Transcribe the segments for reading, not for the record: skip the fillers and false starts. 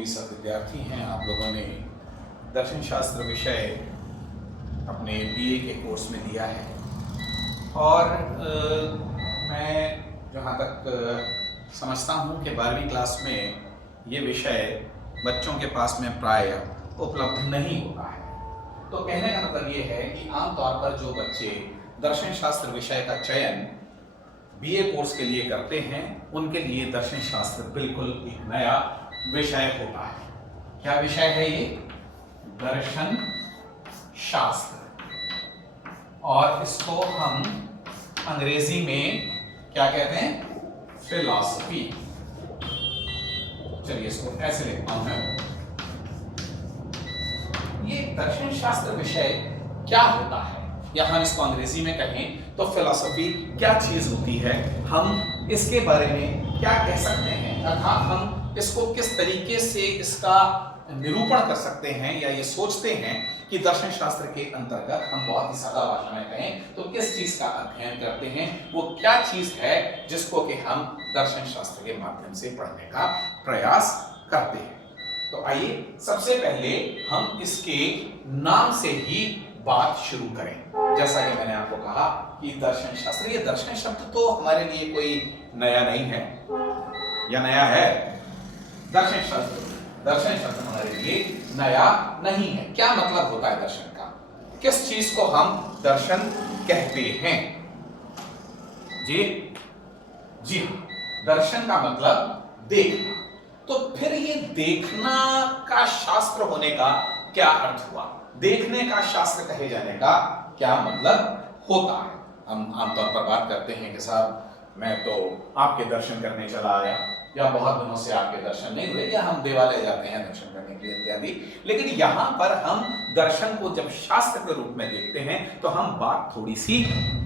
भी सब विद्यार्थी हैं, आप लोगों ने दर्शन शास्त्र विषय अपने बीए के कोर्स में लिया है और मैं जहाँ तक समझता हूँ कि 12वीं क्लास में ये विषय बच्चों के पास में प्राय उपलब्ध नहीं होता है। तो कहने का मतलब ये है कि आमतौर पर जो बच्चे दर्शन शास्त्र विषय का चयन बीए कोर्स के लिए करते हैं उनके लिए दर्शन शास्त्र बिल्कुल एक नया विषय होता है। क्या विषय है ये? दर्शन शास्त्र। और इसको हम अंग्रेजी में क्या कहते हैं? फिलॉसफी। चलिए इसको ऐसे लिखता हूं मैं। ये दर्शन शास्त्र विषय क्या होता है, या हम इसको अंग्रेजी में कहें तो फिलॉसफी क्या चीज होती है, हम इसके बारे में क्या कह सकते हैं, अर्थात हम इसको किस तरीके से इसका निरूपण कर सकते हैं या ये सोचते हैं कि दर्शन शास्त्र के अंतर्गत हम बहुत ही सादा भाषा में कहें तो किस चीज का अध्ययन करते हैं, वो क्या चीज है जिसको कि हम दर्शन शास्त्र के माध्यम से पढ़ने का प्रयास करते हैं। तो आइए सबसे पहले हम इसके नाम से ही बात शुरू करें। जैसा कि मैंने आपको कहा कि दर्शन शास्त्र, ये दर्शन शब्द तो हमारे लिए कोई नया नहीं है, या नया है? दर्शन शब्द हमारे लिए नया नहीं है। क्या मतलब होता है दर्शन का? किस चीज को हम दर्शन कहते हैं? जी दर्शन का मतलब देखना। तो फिर ये देखना का शास्त्र होने का क्या अर्थ हुआ? देखने का शास्त्र कहे जाने का क्या मतलब होता है? हम आमतौर पर बात करते हैं कि साहब मैं तो आपके दर्शन करने चला आया, या बहुत दिनों से आपके दर्शन नहीं हुए, या हम देवालय जाते हैं दर्शन करने के लिए इत्यादि। लेकिन यहां पर हम दर्शन को जब शास्त्र के रूप में देखते हैं तो हम बात थोड़ी सी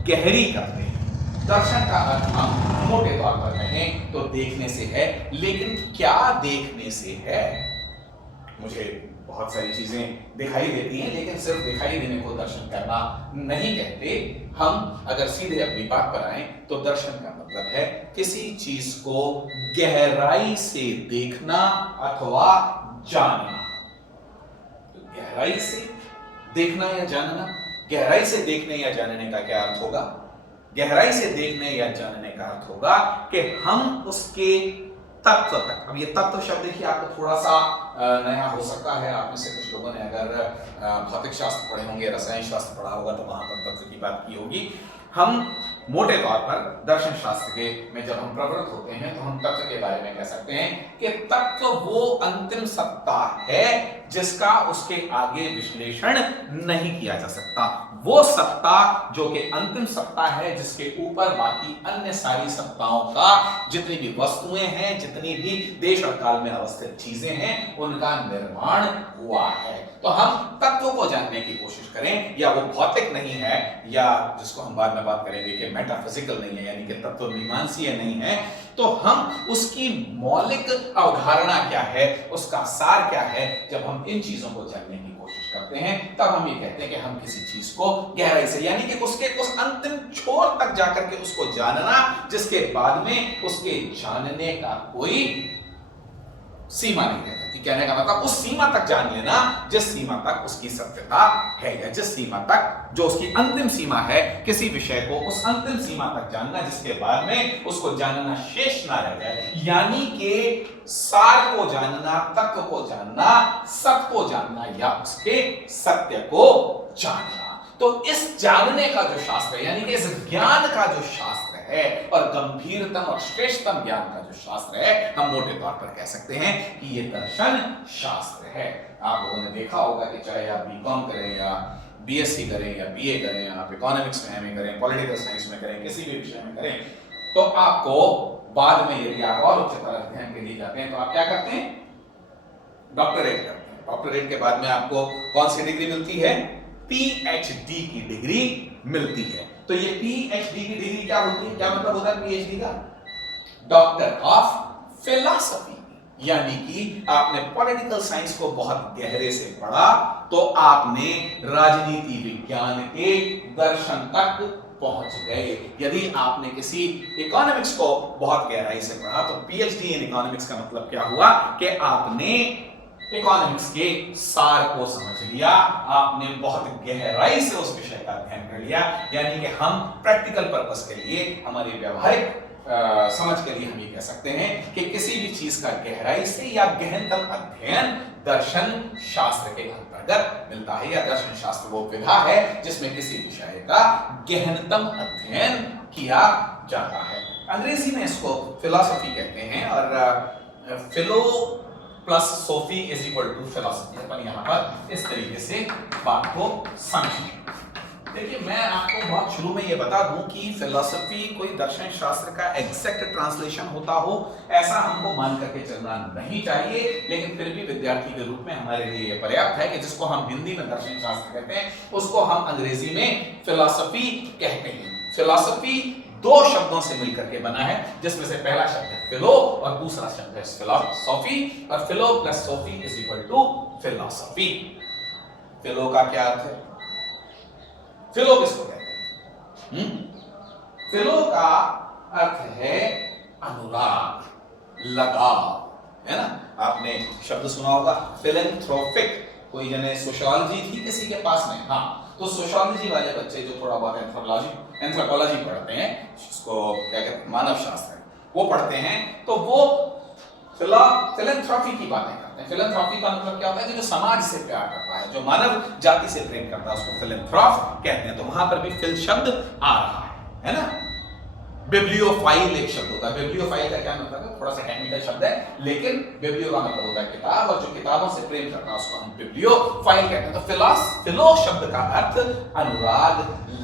गहरी करते हैं। दर्शन का अर्थ हम मोटे तौर पर कहें तो देखने से है, लेकिन क्या देखने से है? मुझे बहुत सारी चीजें दिखाई देती हैं, लेकिन सिर्फ दिखाई देने को दर्शन करना नहीं कहते। हम अगर सीधे अपनी बात पर आए तो दर्शन का मतलब है किसी चीज को गहराई से देखना अथवा जानना। तो गहराई से देखना या जानना, गहराई से देखने या जानने का क्या अर्थ होगा? गहराई से देखने या जानने का अर्थ होगा कि हम उसके तत्व तक, अब ये तत्व शब्द देखिए आपको थोड़ा सा नया हो सकता है। आप में से कुछ लोगों ने अगर भौतिक शास्त्र पढ़े होंगे, रसायन शास्त्र पढ़ा होगा, तो वहां पर तत्व की बात की होगी। हम मोटे तौर पर दर्शन शास्त्र के में जब हम प्रवृत्त होते हैं तो हम तत्व के बारे में कह सकते हैं कि तत्व वो अंतिम सत्ता है जिसका उसके आगे विश्लेषण नहीं किया जा सकता। वो सत्ता जो कि अंतिम सत्ता है, जिसके ऊपर बाकी अन्य सारी सत्ताओं का, जितनी भी वस्तुएं हैं, जितनी भी देश और काल में अवस्थित चीजें हैं, उनका निर्माण हुआ है। तो हम तत्व को जानने की कोशिश करें, या वो भौतिक नहीं है, या जिसको हम बाद में बात करेंगे कि मेटाफिजिकल नहीं है, यानी कि तत्व मीमांसीय नहीं है, तो हम उसकी मौलिक अवधारणा क्या है, उसका सार क्या है, जब हम इन चीजों को जानने की कोशिश करते हैं तब हम ये कहते हैं कि हम किसी चीज को गहराई से, यानी कि उसके उस अंतिम छोर तक जाकर के उसको जानना, जिसके बाद में उसके जानने का कोई सीमा नहीं रह जाती। कहने का मतलब उस सीमा तक जान लेना जिस सीमा तक उसकी सत्यता है, या जिस सीमा तक जो उसकी अंतिम सीमा है किसी विषय को, उस अंतिम सीमा तक जानना जिसके बाद में उसको जानना शेष ना रह जाए, यानी कि सार को जानना, तत्व को जानना, सत्य को जानना, या उसके सत्य को जानना। तो इस जानने का जो शास्त्र है, यानी कि इस ज्ञान का जो शास्त्र है, और गंभीरतम और श्रेष्ठतम ज्ञान का जो शास्त्र है, हम मोटे तौर पर कह सकते हैं कि ये दर्शन शास्त्र है। आप लोगों ने देखा होगा कि चाहे आप बीकॉम करें या बीएससी करें या बीए करें, आप इकोनॉमिक्स में एमए करें, पॉलिटिकल साइंस में करें, किसी भी विषय में करें, तो आपको बाद में यदि आप और उच्चतर अध्ययन के लिए जाते हैं तो आप क्या करते हैं? डॉक्टरेट करते हैं। डॉक्टरेट के बाद में आपको कौन सी डिग्री मिलती है? पीएचडी की डिग्री मिलती है। तो ये पीएचडी की डिग्री क्या होती है? क्या मतलब होता है पीएचडी का? Doctor of philosophy. यानी कि आपने पॉलिटिकल साइंस को बहुत गहरे से पढ़ा तो आपने राजनीति विज्ञान के दर्शन तक पहुंच गए। यदि आपने किसी इकोनॉमिक्स को बहुत गहराई से पढ़ा तो पीएचडी इन इकोनॉमिक्स का मतलब क्या हुआ कि आपने इकोनॉमिक्स के सार को समझ लिया, आपने बहुत गहराई से उस विषय का अध्ययन कर लिया। यानी कि हम प्रैक्टिकल पर्पस के लिए, हमारी व्यवहारिक समझ के लिए हम ये कह सकते हैं कि किसी भी चीज का गहराई से या गहनतम अध्ययन दर्शन शास्त्र के अंतर्गत मिलता है, या दर्शन शास्त्र वो विधा है जिसमें किसी विषय का गहनतम अध्ययन किया जाता है। अंग्रेजी में इसको फिलॉसफी कहते हैं, और philo plus sophy is equal to philosophy. अपन यहाँ पर इस तरीके से बात को समझें। देखिए, मैं आपको बहुत शुरू में ये बता दूं कि फिलॉसफी कोई दर्शन शास्त्र का एग्जैक्ट ट्रांसलेशन होता हो ऐसा हमको मान करके चलना नहीं चाहिए, लेकिन फिर भी विद्यार्थी के रूप में हमारे लिए ये पर्याप्त है कि जिसको हम हिंदी में दर्शन शास्त्र कहते हैं उसको हम अंग्रेजी में फिलॉसफी कहते हैं। फिलॉसफी दो शब्दों से मिलकर के बना है, जिसमें से पहला शब्द है फिलो और दूसरा शब्द है फिलॉसफी, और philo plus sophy is equal to philosophy. Philo का क्या अर्थ है? फिलो किसको कहते हैं? फिलो का अर्थ है अनुराग, लगाव, है ना? आपने शब्द सुना होगा फिलैंथ्रोपिक। कोई जने सोशियोलॉजी थी किसी के पास में, हाँ, तो सोशियोलॉजी वाले बच्चे जो थोड़ा बहुत एंथ्रोपोलॉजी पढ़ते हैं, जिसको क्या कहते हैं, मानव शास्त्र, वो पढ़ते हैं, तो वो फिलैंथ्रोपी की बातें करते हैं। फिलैंथ्रोपी का मतलब क्या होता है कि जो समाज से प्यार करता है, जो मानव जाति से प्रेम करता है, उसको फिलैंथ्रोप कहते हैं। तो वहां पर भी फिल शब्द आ रहा है ना? बिब्लियोफाइल एक शब्द होता है। बिब्लियोफाइल का क्या मतलब है? थोड़ा सा टेक्निकल शब्द है, लेकिन बिब्लियो का मतलब होता है किताब, और जो किताबों से प्रेम करता है उसको हम बिब्लियोफाइल कहते हैं। तो फिलो शब्द का अर्थ अनुराग,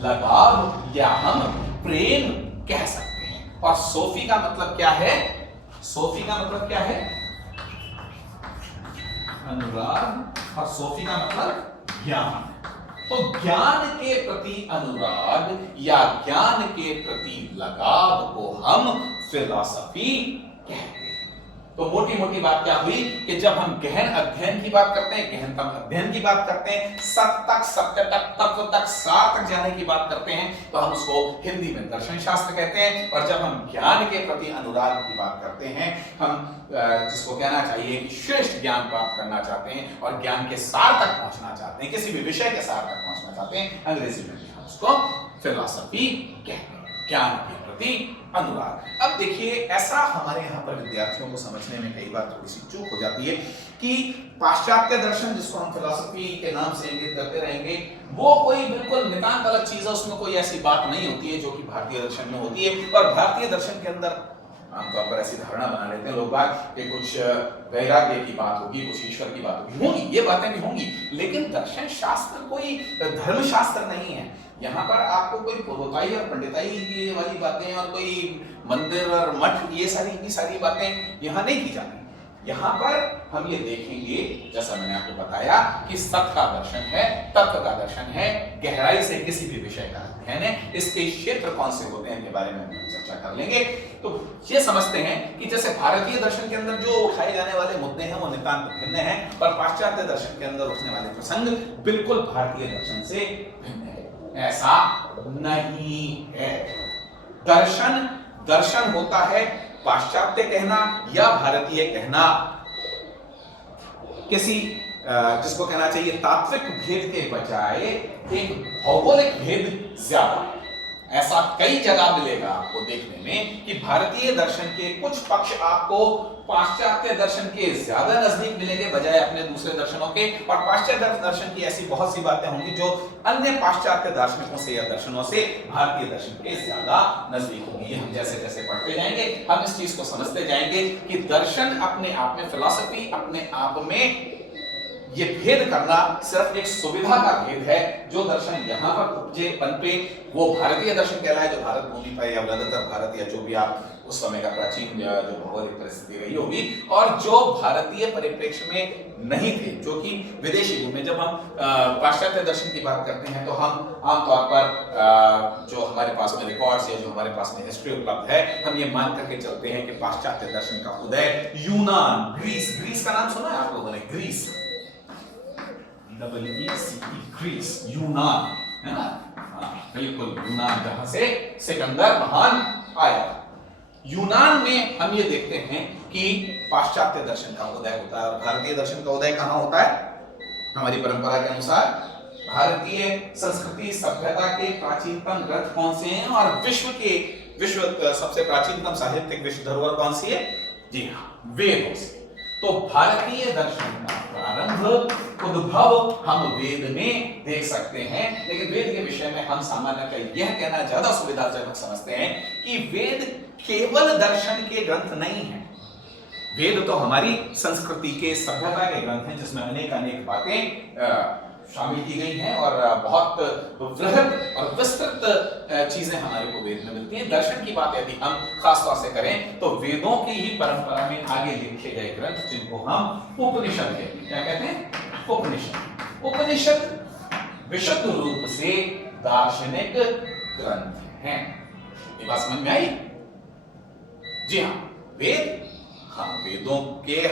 लगाव, या हम प्रेम कह सकते हैं। और सोफी का मतलब क्या है? सोफी का मतलब क्या है? अनुराग, और सोफी का मतलब ज्ञान। तो ज्ञान के प्रति अनुराग या ज्ञान के प्रति लगाव को हम फिलॉसफी कहते हैं। तो मोटी मोटी बात क्या हुई कि जब हम गहन अध्ययन की बात करते हैं, गहनतम अध्ययन की बात करते हैं, सत्य तक, सत्य तक, तत्व तक, सार तक जाने की बात करते हैं, तो हम उसको हिंदी में दर्शन शास्त्र कहते हैं। और जब हम ज्ञान के प्रति अनुराग की बात करते हैं, हम जिसको कहना चाहिए कि श्रेष्ठ ज्ञान प्राप्त करना चाहते हैं और ज्ञान के सार तक पहुंचना चाहते हैं, किसी भी विषय के सार तक पहुंचना चाहते हैं, अंग्रेजी में भी हम उसको फिलॉसफी कहते हैं, ज्ञान के प्रति अनुराग। अब देखिए, ऐसा हमारे यहाँ पर विद्यार्थियों को समझने में कई बार थोड़ी सी चूक हो जाती है कि पाश्चात्य दर्शन, जिसको हम फिलॉसफी के नाम से इंगित करते रहेंगे, वो कोई बिल्कुल नितांत अलग चीज है, उसमें कोई ऐसी बात नहीं होती है जो कि भारतीय दर्शन में होती है। और भारतीय दर्शन के अंदर आमतौर पर ऐसी धारणा बना लेते हैं लोग बात कि कुछ वैराग्य की बात होगी, कुछ ईश्वर की बात होगी, ये बातें भी होंगी, लेकिन दर्शन शास्त्र कोई धर्म शास्त्र नहीं है। यहाँ पर आपको कोई पूर्वताई और पंडिताई वाली बातें और कोई मंदिर और मठ, ये सारी बातें यहाँ नहीं की जाती। यहाँ पर हम ये देखेंगे, जैसा मैंने आपको बताया, कि सत्य का दर्शन है, तत्व का दर्शन है, गहराई से किसी भी विषय का अध्ययन है, इसके क्षेत्र कौन से होते हैं इनके बारे में हम चर्चा कर लेंगे। तो ये समझते हैं कि जैसे भारतीय दर्शन के अंदर जो उठाए जाने वाले मुद्दे हैं वो नितांत भिन्न हैं, और पाश्चात्य दर्शन के अंदर उठने वाले प्रसंग बिल्कुल भारतीय दर्शन से भिन्न है। ऐसा नहीं है। दर्शन होता है पाश्चात्य कहना या भारतीय कहना, किसी जिसको कहना चाहिए तात्विक भेद के बजाय एक भौगोलिक भेद ज्यादा है। ऐसा कई जगह मिलेगा आपको देखने में कि भारतीय दर्शन के कुछ पक्ष आपको पाश्चात्य दर्शन के ज्यादा नजदीक मिलेंगे बजाय अपने दूसरे दर्शनों के, और पाश्चात्य दर्शन की ऐसी बहुत सी बातें होंगी जो अन्य पाश्चात्य दार्शनिकों से या दर्शनों से भारतीय दर्शन के ज्यादा नजदीक होंगी। हम जैसे जैसे पढ़ते जाएंगे हम इस चीज को समझते जाएंगे कि दर्शन अपने आप में, फिलॉसफी अपने आप में, ये भेद करना सिर्फ एक सुविधा का भेद है। जो दर्शन यहाँ पर उपजे पनपे वो भारतीय दर्शन कहलाए, जो भारत भूमि पर या ज्यादातर भारत या जो भी आप उस समय का प्राचीन जो भौगोलिक परिस्थिति रही होगी, और जो भारतीय परिप्रेक्ष्य में नहीं थे, जो कि विदेशी भूमि। जब हम पाश्चात्य दर्शन की बात करते हैं तो हम आमतौर पर जो हमारे पास में रिकॉर्ड्स या जो हमारे पास में हिस्ट्री उपलब्ध है, हम ये मान करके चलते हैं कि पाश्चात्य दर्शन का उदय यूनान, ग्रीस का नाम सुना है आप लोगों ने? ग्रीस, ग्रीस, यूनान, है ना? बिल्कुल, यूनान, जहां से सिकंदर महान आया। यूनान में हम ये देखते हैं कि पाश्चात्य दर्शन का उदय होता है। और भारतीय दर्शन का उदय कहां होता है? हमारी परंपरा के अनुसार भारतीय संस्कृति सभ्यता के प्राचीनतम ग्रंथ कौन से हैं और विश्व सबसे प्राचीनतम साहित्यिक विश्व धरोहर कौन सी है? जी हाँ, वेदों से। तो भारतीय दर्शन का प्रारंभ, उद्भव हम वेद में देख सकते हैं। लेकिन वेद के विषय में हम सामान्यतः यह कहना ज्यादा सुविधाजनक समझते हैं कि वेद केवल दर्शन के ग्रंथ नहीं है। वेद तो हमारी संस्कृति के, सभ्यता के ग्रंथ हैं, जिसमें अनेक बातें शामिल की गई हैं और बहुत वृहद और विस्तृत चीजें हमारे को वेद में मिलती हैं। दर्शन की बात यदि हम खास तौर से करें तो वेदों की ही परंपरा में आगे लिखे गए ग्रंथ, जिनको हम उपनिषद कहते हैं। क्या कहते हैं? उपनिषद। उपनिषद विशुद्ध रूप से दार्शनिक ग्रंथ हैं। ये बात समझ में आई? जी हाँ, वेद, हाँ, वेदों के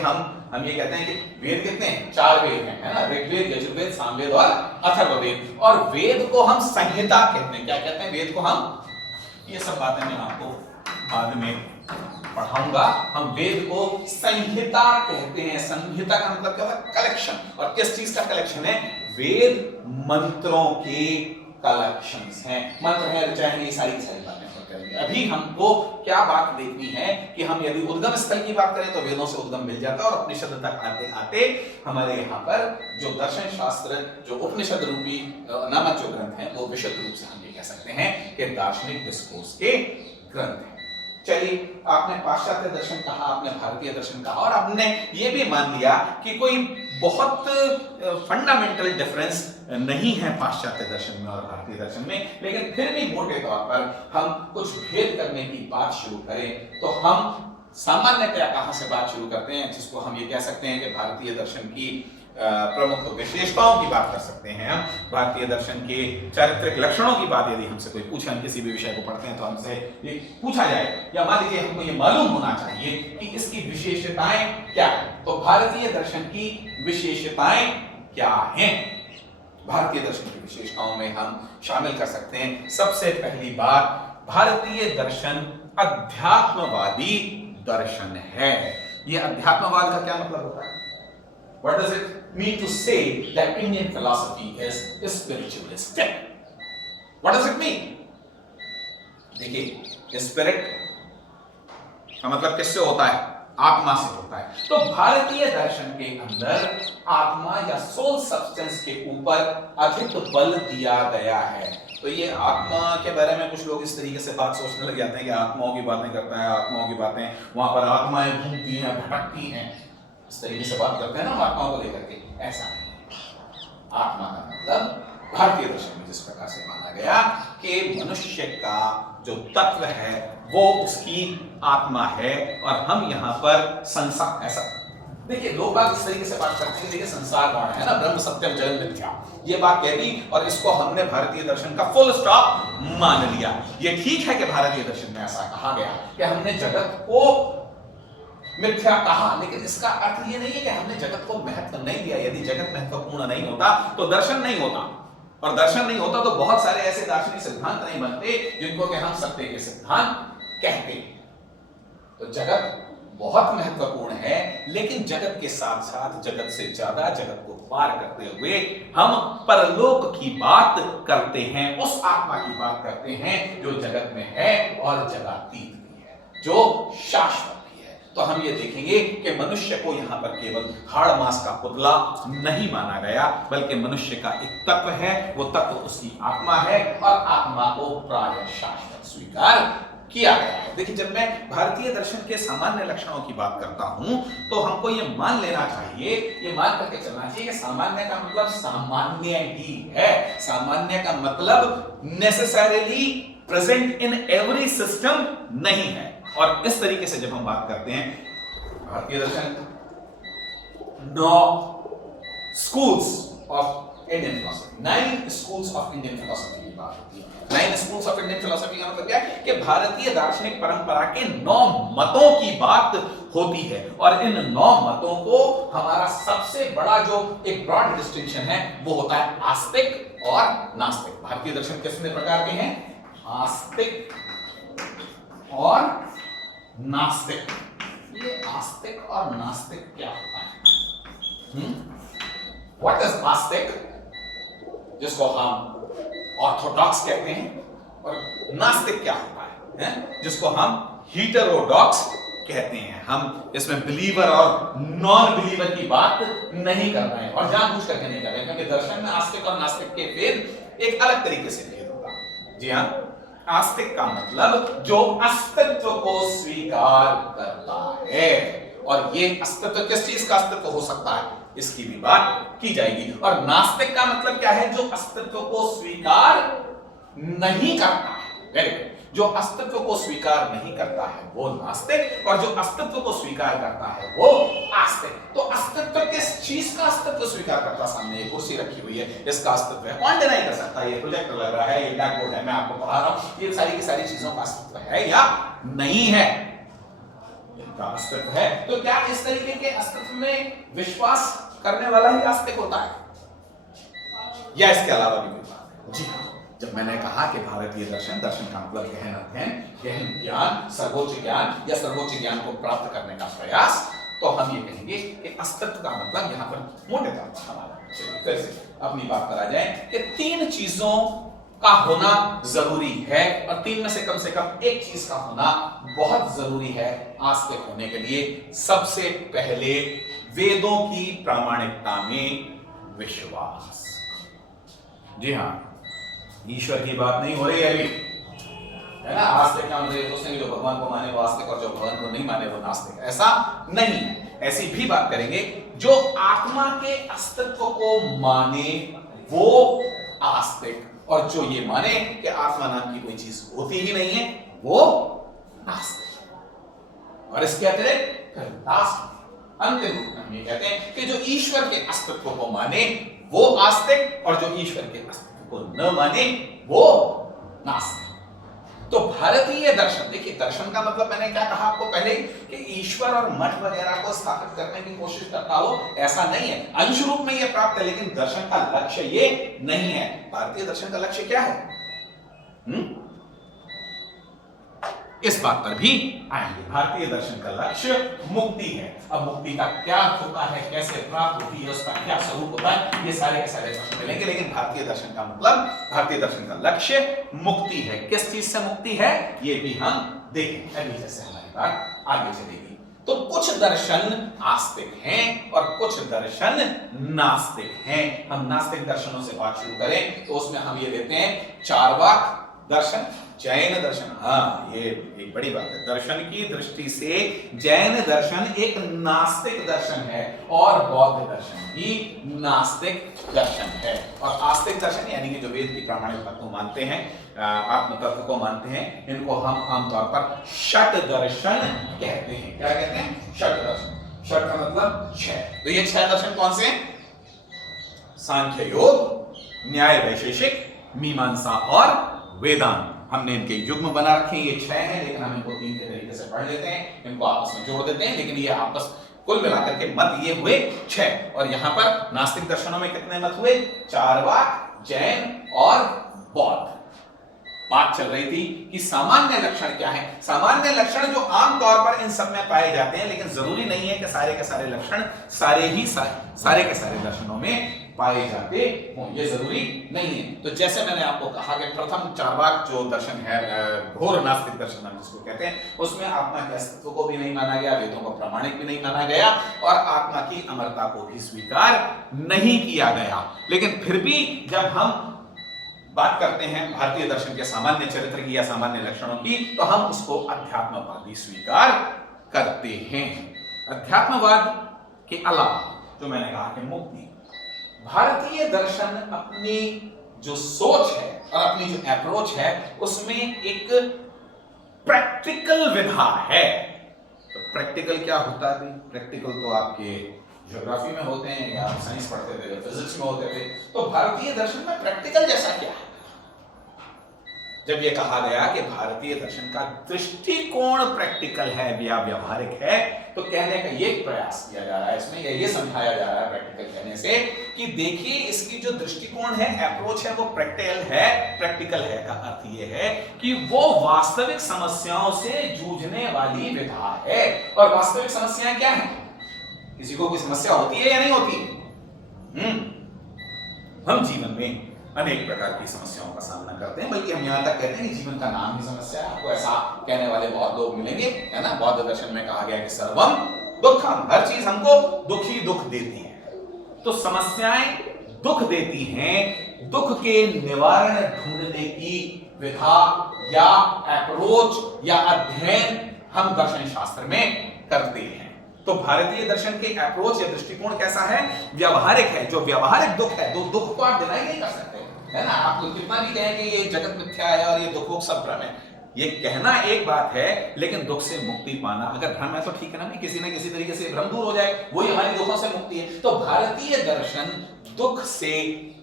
हम ये कहते हैं कि वेद कितने हैं? 4 वेद हैं, है ना? ऋग्वेद, यजुर्वेद, सामवेद और अथर्ववेद। और वेद को हम संहिता कहते हैं। क्या कहते हैं? वेद को हम, ये सब बातें मैं आपको बाद में पढ़ाऊंगा। हम वेद को संहिता कहते हैं। संहिता का मतलब क्या होता है? कलेक्शन। और किस चीज का कलेक्शन है? वेद मंत्रों के कलेक्शंस हैं। मंत्र है, रचनाएं, ये सारी बातें करेंगे। अभी हमको क्या बात देखनी है कि हम यदि उद्गम स्थल की बात करें तो वेदों से उद्गम मिल जाता है। और उपनिषद तक आते आते हमारे यहाँ पर जो दर्शन शास्त्र, जो उपनिषद रूपी नामक जो ग्रंथ हैं, वो विशुद्ध रूप से हम ये कह सकते हैं कि दार्शनिक डिस्कोर्स के ग्रंथ हैं। चलिए, आपने पाश्चात्य दर्शन कहा, आपने भारतीय दर्शन कहा, और आपने ये भी मान लिया कि कोई बहुत फंडामेंटल डिफरेंस नहीं है पाश्चात्य दर्शन में और भारतीय दर्शन में। लेकिन फिर भी मोटे तौर पर हम कुछ भेद करने की बात शुरू करें तो हम सामान्यतया कहां से बात शुरू करते हैं, जिसको हम ये कह सकते हैं कि भारतीय दर्शन की प्रमुख विशेषताओं की बात कर सकते हैं। हम भारतीय दर्शन के चारित्रिक लक्षणों की बात यदि हमसे कोई पूछे, हम किसी भी विषय को पढ़ते हैं तो हमसे ये पूछा जाए, या मान लीजिए हमको ये मालूम होना चाहिए कि इसकी विशेषताएं क्या है, तो भारतीय दर्शन की विशेषताएं क्या हैं? भारतीय दर्शन की विशेषताओं में हम शामिल कर सकते हैं सबसे पहली बात, भारतीय दर्शन अध्यात्मवादी दर्शन है। ये अध्यात्मवाद का क्या मतलब होता है? What does it mean to say that Indian philosophy is spiritualistic? What does it mean? देखिए, स्पिरिट का मतलब किससे होता है? आत्मा से होता है। तो भारतीय दर्शन के अंदर आत्मा या सोल सब्सटेंस के ऊपर अधिक बल दिया गया है। तो ये आत्मा के बारे में कुछ लोग इस तरीके से बात सोचने लग जाते हैं कि आत्माओं की बातें करता है, आत्माओं की बातें, वहां पर आत्माएं घूमती हैं, भटकती हैं, इस तरीके से बात करते हैं ना आत्माओं को लेकर के। ऐसा नहीं। आत्मा का मतलब भारतीय दर्शन में जिस प्रकार से माना गया कि मनुष्य का जो तत्व है वो उसकी आत्मा है, और हम यहाँ पर संसार, ऐसा देखिए लोग बात इस तरीके से बात करते हैं, देखिए संसार कौन है ना, ब्रह्म सत्यम जगत मिथ्या, ये बात कह दी और इसको हमने भारतीय दर्शन का फुल स्टॉप मान लिया। ये ठीक है कि भारतीय दर्शन में ऐसा कहा गया कि हमने जगत को मिथ्या कहा, लेकिन इसका अर्थ ये नहीं है कि हमने जगत को महत्व नहीं दिया। यदि जगत महत्वपूर्ण नहीं होता तो दर्शन नहीं होता, और दर्शन नहीं होता तो बहुत सारे ऐसे दार्शनिक सिद्धांत नहीं बनते जिनको कि हम सत्य के सिद्धांत कहते हैं। तो जगत बहुत महत्वपूर्ण है, लेकिन जगत के साथ साथ जगत से ज्यादा, जगत को पार करते हुए हम परलोक की बात करते हैं, उस आत्मा की बात करते हैं जो जगत में है और जगातीत भी है, जो शाश्वत। तो हम ये देखेंगे कि मनुष्य को यहाँ पर केवल हाड़ मांस का पुतला नहीं माना गया, बल्कि मनुष्य का एक तत्व है, वो तत्व उसकी आत्मा है, और आत्मा को प्राय शाश्वत स्वीकार किया गया है। देखिए, जब मैं भारतीय दर्शन के सामान्य लक्षणों की बात करता हूं तो हमको ये मान लेना चाहिए, ये मान करके चलना चाहिए कि सामान्य का मतलब सामान्य ही है। सामान्य का मतलब necessarily present in every system नहीं है। और इस तरीके से जब हम बात करते हैं भारतीय दर्शन 9 schools of Indian philosophy, 9 schools of Indian philosophy की बात होती है। 9 schools of Indian philosophy का मतलब क्या है कि भारतीय दार्शनिक परंपरा के 9 मतों की बात होती है, और इन 9 मतों को हमारा सबसे बड़ा जो एक ब्रॉड डिस्टिंक्शन है वो होता है आस्तिक, और नास्तिक। भारतीय दर्शन कितने प्रकार के हैं? आस्तिक और नास्तिक। ये आस्तिक और नास्तिक क्या होता है? व्हाट इज आस्तिक, जिसको हम ऑर्थोडॉक्स कहते हैं, और नास्तिक क्या होता है? जिसको हम हीटेरोडॉक्स कहते हैं। हम इसमें बिलीवर और नॉन बिलीवर की बात नहीं कर रहे हैं, और जानबूझ करके नहीं कर रहे हैं, क्योंकि दर्शन में आस्तिक और नास्तिक के भेद एक अलग तरीके से भेद होगा। जी हाँ, आस्तिक का मतलब जो अस्तित्व को स्वीकार करता है, और ये अस्तित्व किस चीज का अस्तित्व हो सकता है, इसकी भी बात की जाएगी। और नास्तिक का मतलब क्या है? जो अस्तित्व को स्वीकार नहीं करता है। Very good. जो अस्तित्व को स्वीकार नहीं करता है वो नास्तिक, और जो अस्तित्व को स्वीकार करता है वो आस्तिक। तो अस्तित्व किस चीज का अस्तित्व स्वीकार करता? सामने एक कुर्सी रखी हुई है, इसका अस्तित्व है, कौन डिनाई कर सकता है? ये प्रोजेक्टर लग रहा है, ये ब्लैक बोर्ड है, मैं आपको पढ़ा रहा हूं, ये सारी की सारी चीजों का अस्तित्व है या नहीं है? इनका अस्तित्व है। तो क्या इस तरीके के अस्तित्व में विश्वास करने वाला ही आस्तिक होता है, या इसके अलावा भी कोई बात है? जी हाँ, जब मैंने कहा कि भारतीय दर्शन, दर्शन का मतलब गहन अध्ययन, गहन ज्ञान, सर्वोच्च ज्ञान या सर्वोच्च ज्ञान को प्राप्त करने का प्रयास, तो हम ये कहेंगे कि अस्तित्व का मतलब यहां पर मोटे तौर पर हमारा, फिर से अपनी बात पर आ जाए कि तीन चीजों का होना जरूरी है, और तीन में से कम एक चीज का होना बहुत जरूरी है आस्तिक होने के लिए। सबसे पहले वेदों की प्रामाणिकता में विश्वास। जी हाँ, ईश्वर की बात नहीं हो रही है अभी, है ना? आस्तिक का मतलब उसने जो भगवान को माने वो आस्तिक, और जो भगवान को नहीं माने वो नास्तिक, ऐसा नहीं है। ऐसी भी बात करेंगे जो आत्मा के अस्तित्व को माने वो आस्तिक, और जो ये माने कि आत्मा नाम की कोई चीज होती ही नहीं है वो नास्तिक। और इसके अतिरिक्त अंतिम रूप में हम ये कहते हैं कि जो ईश्वर के अस्तित्व को माने वो आस्तिक, और जो ईश्वर के अस्तित्व को न माने वो नास्तिक। तो भारतीय दर्शन, देखिए दर्शन का मतलब मैंने क्या कहा आपको पहले कि ईश्वर और मठ वगैरह को स्थापित करने की कोशिश करता हो, ऐसा नहीं है। अंश रूप में यह प्राप्त है, लेकिन दर्शन का लक्ष्य ये नहीं है। भारतीय दर्शन का लक्ष्य क्या है? इस बात पर भी आएंगे। भारतीय दर्शन का लक्ष्य मुक्ति है। अब मुक्ति का क्या होता है, कैसे प्राप्त होती है, उसका क्या स्वरूप होता है, ये सारे के सारे प्रश्न मिलेंगे। लेकिन भारतीय दर्शन का मतलब, भारतीय दर्शन का लक्ष्य मुक्ति है। किस चीज से मुक्ति है ये भी हम देखेंगे अभी, जैसे हमारी बात आगे चलेगी। तो कुछ दर्शन आस्तिक हैं और कुछ दर्शन नास्तिक हैं। हम नास्तिक दर्शनों से बात शुरू करें तो उसमें हम ये लेते हैं चार्वाक दर्शन, जैन दर्शन। हाँ, ये एक बड़ी बात है। दर्शन की दृष्टि से जैन दर्शन एक नास्तिक दर्शन है, और बौद्ध दर्शन भी नास्तिक दर्शन है। और आस्तिक दर्शन यानी कि जो वेद की प्रामाणिकता को मानते हैं, आत्म तत्व को मानते हैं, इनको हम आमतौर पर षट दर्शन कहते हैं। क्या कहते हैं? षट दर्शन। षट का मतलब छह। तो ये छह दर्शन कौन से हैं? सांख्य योग, न्याय वैशेषिक, मीमांसा और वेदांत। हमने इनके युग्म बना रखे हैं, ये छह हैं, लेकिन हम इनको तीन के तरीके से पढ़ लेते हैं, इनको आपस में जोड़ देते हैं। लेकिन ये आपस कुल मिलाकर के मत ये हुए छह। और यहां पर नास्तिक दर्शनों में कितने मत हुए? चार्वाक, जैन और बौद्ध। बात चल रही थी कि सामान्य लक्षण क्या है। सामान्य लक्षण जो आमतौर पर इन सब में पाए जाते हैं, लेकिन जरूरी नहीं है कि सारे के सारे लक्षण सारे के सारे दर्शनों में पाए जाते हों, ये जरूरी नहीं है। तो जैसे मैंने आपको कहा कि प्रथम चार्वाक जो दर्शन है, घोर नास्तिक दर्शन हम जिसको कहते हैं, उसमें आत्मा के अस्तित्व को भी नहीं माना गया, वेदों को प्रामाणिक भी नहीं माना गया, और आत्मा की अमरता को भी स्वीकार नहीं किया गया। लेकिन फिर भी जब हम बात करते हैं भारतीय दर्शन के सामान्य चरित्र की या सामान्य लक्षणों की, तो हम उसको अध्यात्मवादी स्वीकार करते हैं। अध्यात्मवाद के अलावा जो मैंने कहा कि मुक्ति, भारतीय दर्शन अपनी जो सोच है और अपनी जो अप्रोच है उसमें एक प्रैक्टिकल विधा है। तो प्रैक्टिकल क्या होता है? प्रैक्टिकल तो आपके ज्योग्राफी में होते हैं, या साइंस पढ़ते थे, फिजिक्स में होते थे। तो भारतीय दर्शन में प्रैक्टिकल जैसा क्या है? जब ये कहा गया कि भारतीय दर्शन का दृष्टिकोण प्रैक्टिकल है या व्यावहारिक है, तो कहने का ये प्रयास किया जा रहा है इसमें, या ये समझाया जा रहा है प्रैक्टिकल कहने से कि देखिए इसकी जो दृष्टिकोण है, अप्रोच है, वो प्रैक्टिकल है का अर्थ ये है कि वो वास्तविक समस्याओं से जूझने वाली विधा है। और वास्तविक समस्याएं क्या है? किसी को कोई समस्या होती है या नहीं होती है? हम जीवन में अनेक प्रकार की समस्याओं का सामना करते हैं, बल्कि हम यहां तक कहते हैं कि जीवन का नाम ही समस्या है। आपको ऐसा कहने वाले बहुत लोग मिलेंगे, है ना। बौद्ध दर्शन में कहा गया कि सर्वम दुखम, हर चीज हमको दुख देती है। तो समस्याएं दुख देती हैं, दुख के निवारण ढूंढने की विधा या अप्रोच या अध्ययन हम दर्शन शास्त्र में करते हैं। तो भारतीय दर्शन के अप्रोच या दृष्टिकोण कैसा है? व्यावहारिक है। जो व्यावहारिक दुख है, दुख को आप डिनाई नहीं कर सकते, है ना। आप कितना भी कहें कि ये जगत मिथ्या है और ये दुखों सब भ्रम है, ये कहना एक बात है, लेकिन दुख से मुक्ति पाना, अगर भ्रम है तो ठीक है ना, किसी न किसी तरीके से भ्रम दूर हो जाए, वही हमारी दुखों से मुक्ति है। तो भारतीय दर्शन दुख से,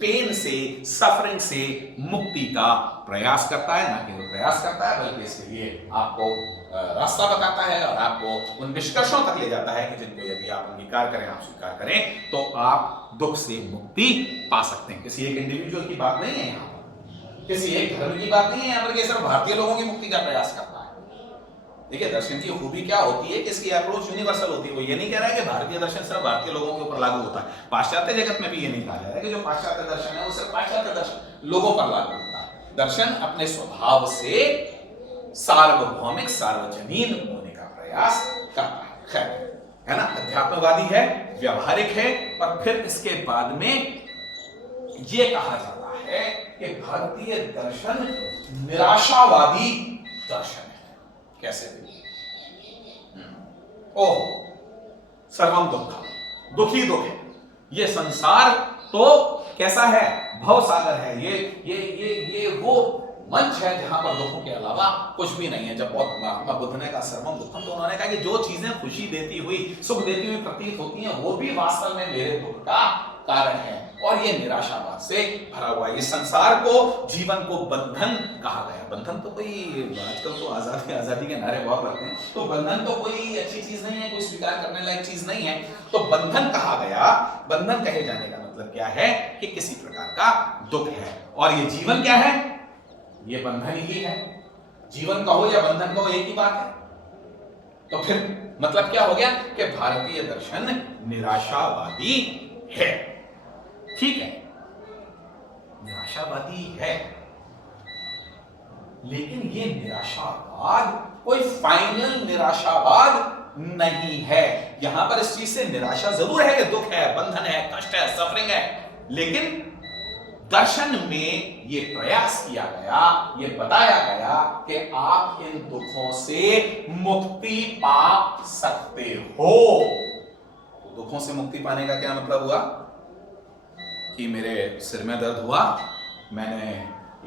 पेन से, सफरिंग से मुक्ति का प्रयास करता है, ना केवल प्रयास करता है बल्कि इसके लिए आपको रास्ता बताता है और आपको उन निष्कर्षों तक ले जाता है कि जिनको यदि आप अंगीकार करें, आप स्वीकार करें, तो आप दुख से मुक्ति पा सकते हैं। किसी एक इंडिविजुअल की बात नहीं है यहाँ पर, किसी एक धर्म की बात नहीं है यहाँ पर, सिर्फ भारतीय लोगों की मुक्ति का प्रयास करता है। देखिए दर्शन की खूबी क्या होती है कि इसकी अप्रोच यूनिवर्सल होती है। वो ये नहीं कह रहा है कि भारतीय दर्शन सिर्फ भारतीय लोगों के ऊपर लागू होता है। पाश्चात्य जगत में भी ये नहीं कहा जा रहा है कि जो पाश्चात्य दर्शन है वो सिर्फ पाश्चात्य दर्शन लोगों पर लागू होता है। दर्शन अपने स्वभाव से सार्वभौमिक, सार्वजनीन होने का प्रयास करता है। खैर, है ना, अध्यात्मवादी है, व्यावहारिक है, और फिर इसके बाद में यह कहा जाता है कि भारतीय दर्शन निराशावादी दर्शन है। कैसे? ओह, सर्वम दुखम, दुखी दुख है। ये संसार तो कैसा है? भवसागर है। ये वो मंच है जहां पर दुखों के अलावा कुछ भी नहीं है। जब महात्मा बुद्ध ने कहा सर्वम दुखम, तो उन्होंने कहा कि जो चीजें खुशी देती हुई, सुख देती हुई प्रतीत होती हैं, वो भी वास्तव में मेरे दुख का कारण है। और ये निराशावाद से भरा हुआ है। इस संसार को, जीवन को बंधन कहा गया। बंधन तो कोई, आजकल तो आजादी के नारे बहुत लगते हैं, तो बंधन तो कोई अच्छी चीज नहीं है, कोई स्वीकार करने लायक चीज नहीं है। तो बंधन कहा गया। बंधन कहे जाने का मतलब क्या है? कि किसी प्रकार का दुख है। और ये जीवन क्या है? ये बंधन ही है। जीवन कहो या बंधन कहो, एक ही बात है। तो फिर मतलब क्या हो गया कि भारतीय दर्शन निराशावादी है। ठीक है, निराशावादी है, लेकिन ये निराशावाद कोई फाइनल निराशावाद नहीं है। यहां पर इस चीज से निराशा जरूर है कि दुख है, बंधन है, कष्ट है, सफरिंग है, लेकिन दर्शन में ये प्रयास किया गया, ये बताया गया कि आप इन दुखों से मुक्ति पा सकते हो। तो दुखों से मुक्ति पाने का क्या मतलब हुआ? कि मेरे सिर में दर्द हुआ, मैंने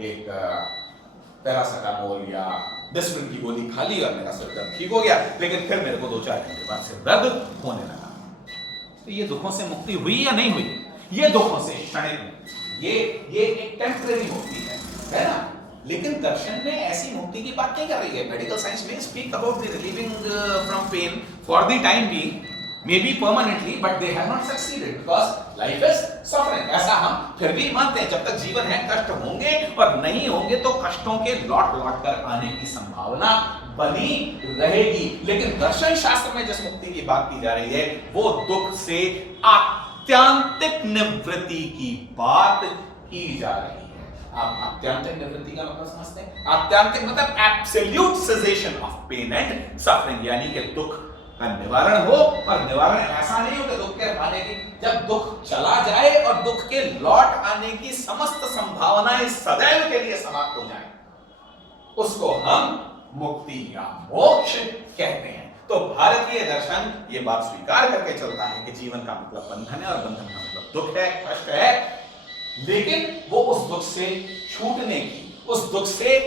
एक पैरासिटामोल या डिस्प्रिन की गोली खा ली और मेरा सिर दर्द ठीक हो गया, लेकिन फिर मेरे को 2-4 घंटे बाद सिर दर्द होने लगा। तो ये दुखों से मुक्ति हुई या नहीं हुई? ये दुखों से क्षणिक, ये एक टेम्परेरी मुक्ति है ना। लेकिन दर्शन में ऐसी मुक्ति की बात नहीं कर रही है। मेडिकल साइंस में speak about the relieving from pain for the time being, maybe permanently, but they have not succeeded because life is suffering। ऐसा हम फिर भी मानते हैं, जब तक जीवन है कष्ट होंगे, और नहीं होंगे तो कष्टों के लौट कर आने की संभावना बनी रहेगी। लेकिन दर्शन शास्त्र में जिस मुक्ति की बात की जा रही है, वो दुख से आत्यांतिक निवृत्ति की बात की जा रही है। आप आत्यांतिक निवृत्ति का मतलब समझते हैं? आत्यांतिक मतलब absolute cessation of pain and suffering, यानी कि दुख का निवारण हो। और निवारण ऐसा नहीं हो कि दुख के आने की, जब दुख चला जाए और दुख के लौट आने की समस्त संभावनाएं सदैव के लिए समाप्त हो जाए, उसको हम मुक्ति या मोक्ष कहते हैं। तो भारतीय दर्शन ये बात स्वीकार करके चलता है कि जीवन का मतलब बंधन है और बंधन का मतलब दुख है, कष्ट है, लेकिन वो उस दुख से छूटने की, उस दुख से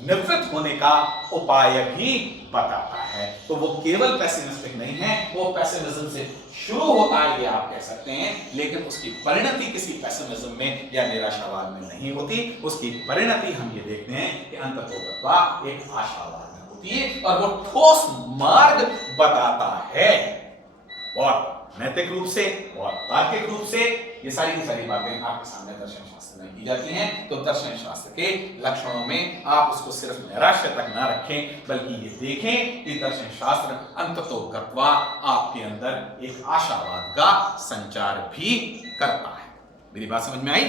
निवृत्त होने का उपाय भी बताता है। तो वो केवल पेसिमिस्टिक नहीं है, वो पेसिमिज्म से शुरू होता है ये आप कह सकते हैं, लेकिन उसकी परिणति किसी पेसिमिज्म में या निराशावाद में नहीं होती। उसकी परिणति हम ये देखते हैं कि अंततोगत्वा एक आशावाद में होती है और वो ठोस मार्ग बताता है। और नैतिक रूप से और तार्किक रूप से ये सारी की सारी बातें आपके सामने दर्शन शास्त्र में की जाती हैं। तो दर्शन शास्त्र के लक्षणों में आप उसको सिर्फ निराशा तक ना रखें, बल्कि ये देखें कि दर्शन शास्त्र अंततोगत्वा आपके अंदर एक आशावाद का संचार भी करता है। मेरी बात समझ में आई?